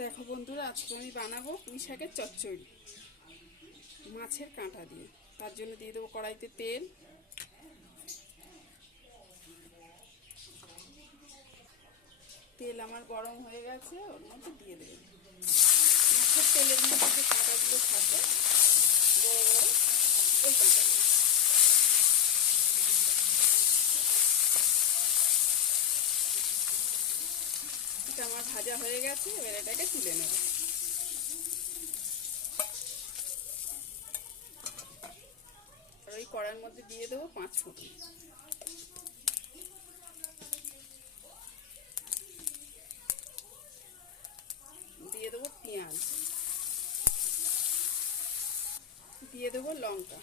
দেখো বন্ধুরা, আজকে আমি বানাবো পুঁই শাকের চচ্চড়ি মাছের কাঁটা দিয়ে। তার জন্য দিয়ে দেবো কড়াইতে তেল। তেল আমার গরম হয়ে গেছে, ওর মধ্যে দিয়ে দেবো মাছের তেলের মধ্যে যে কাঁটাগুলো থাকে বড় বড়, ওই কাঁটাগুলো। এটা আমার ভাজা হয়ে গেছে, এবার এটাকে তুলে নেব। আর ওই কড়াইয়ের মধ্যে দিয়ে দেবো 5 ফোঁড়ন। দিয়ে দেবো পেঁয়াজ, দিয়ে দেবো লঙ্কা।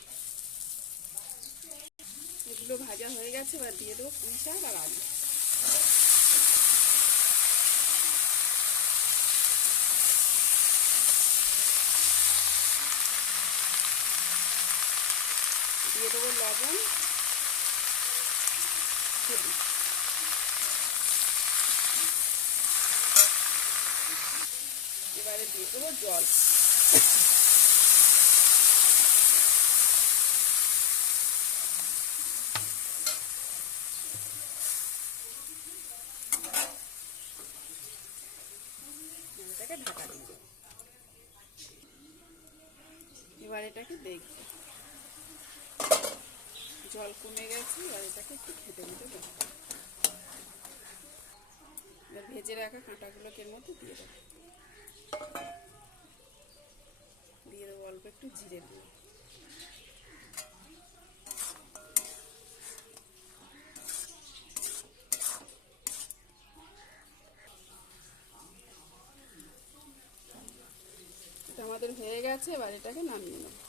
এগুলো ভাজা হয়ে গেছে, এবার দিয়ে দেবো পুঁই শাক আর আলু। দিয়ে দেবো লবণ, হলুদ। এবারে দিয়ে দেবো জল। এটাকে ঢাকা দিয়ে দেবো। এবার এটাকে দেখবো জল কমে গেছে, এবার এটাকে একটু খেতে দিতে দেবো। এবার ভেজে রাখা কাঁটাগুলোকে এর মধ্যে দিয়ে দেবো। দিয়ে দেবো অল্প একটু জিরে গুঁড়ো। এটা আমাদের হয়ে গেছে, এবার এটাকে নামিয়ে নেব।